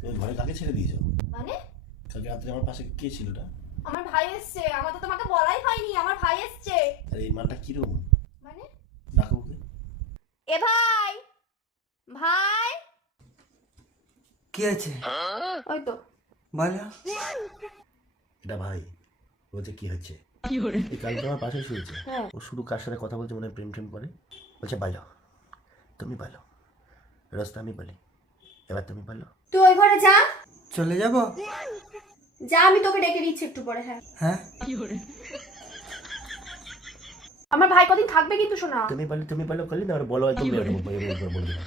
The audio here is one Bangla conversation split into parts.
তুমি ঘরে কাকে ছেড়ে দিয়েছো? মানে কালকে রাত্রে আমার পাশে কে ছিল ওটা? আমার ভাই এসছে, আমার তো তোমাকে বলাই হয়নি, আমার ভাই এসছে। আর এই মানটা কিরকম? মানে ডাকো ওকে। এ ভাই, ভাই কি আছে? ওই তো বলো। এটা ভাই বলছে কি হচ্ছে? কি এই কালকে আমার পাশে শুয়েছে। হ্যাঁ। ও শুধু কার সাথে কথা বলছে, মনে হয় প্রেম করে। বলছে বলো, তুমি বলো, রাস্তা আমি বলি, এবার তুমি বলো। তুই ওই ঘরে যা, চলে যাব? যা, আমি তোকে ডেকে দিচ্ছি একটু পরে। হ্যাঁ, হ্যাঁ। আমার ভাই কদিন থাকবে কিন্তু শোনা। তুমি বলো করলি না, আর বলো একদম বলে দিলাম।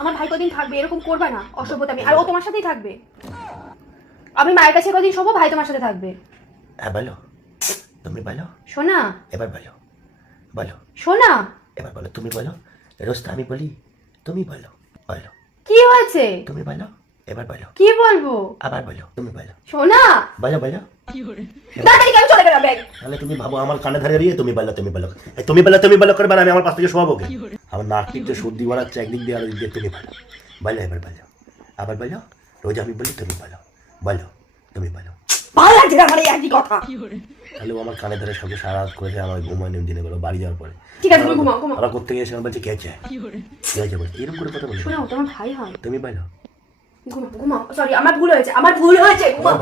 আমার ভাই কদিন থাকবে, এরকম করবা না অসভ্যতামি। আর ও তোমার সাথেই থাকবে। আমি মায়ের কাছে কদিন শোবো, ভাই তোমার সাথে থাকবে। হ্যাঁ বলো, তুমি বলো, শোনা এবার বলো, বলো, শোনা, এবার বলো, তুমি বলো, রাস্তা আমি বলি, তুমি বলো, বলো, কি হয়েছে? তুমি বলো, এবার বলো, কি বলবো? আবার বলো, তুমি বলো, শোনা বলো, বলো। তাড়াতাড়ি আমি চলে গেলাম ব্যাগ। তাহলে তুমি ভাবো আমার কানে ধরে দাঁড়িয়ে তুমি বলো, তুমি বলো, এই তুমি বলো করবে, আমি আমার পাশ থেকে শোয়াবো কে? আমার নাক টিপতে সর্দি বাড়াচ্ছে একদিক দিয়ে, আর দিক দিয়ে তুমি বলো, বলো, এবার বলো, আবার বলো, রোজ আমি বলি তুমি বলো, বলো, তুমি বলো। ভালো লাগছে না আমার এই একই কথা। তাহলে ও আমার কানে ধরে সঙ্গে সারা রাত করেছে, আমার ঘুমায় নেই দিনে বেলা বাড়ি যাওয়ার পরে। ঠিক আছে, তুমি ঘুমাও ঘুমাও। আবার করতে গিয়ে সে বলছে কে আছে, কে আছে বলছে, এরকম করে কথা বলছে। শোনাও, তোমার ভাই হয়। তুমি বলো। ঘুমাও ঘুমাও, সরি আমার ভুল হয়েছে, ঘুমাও।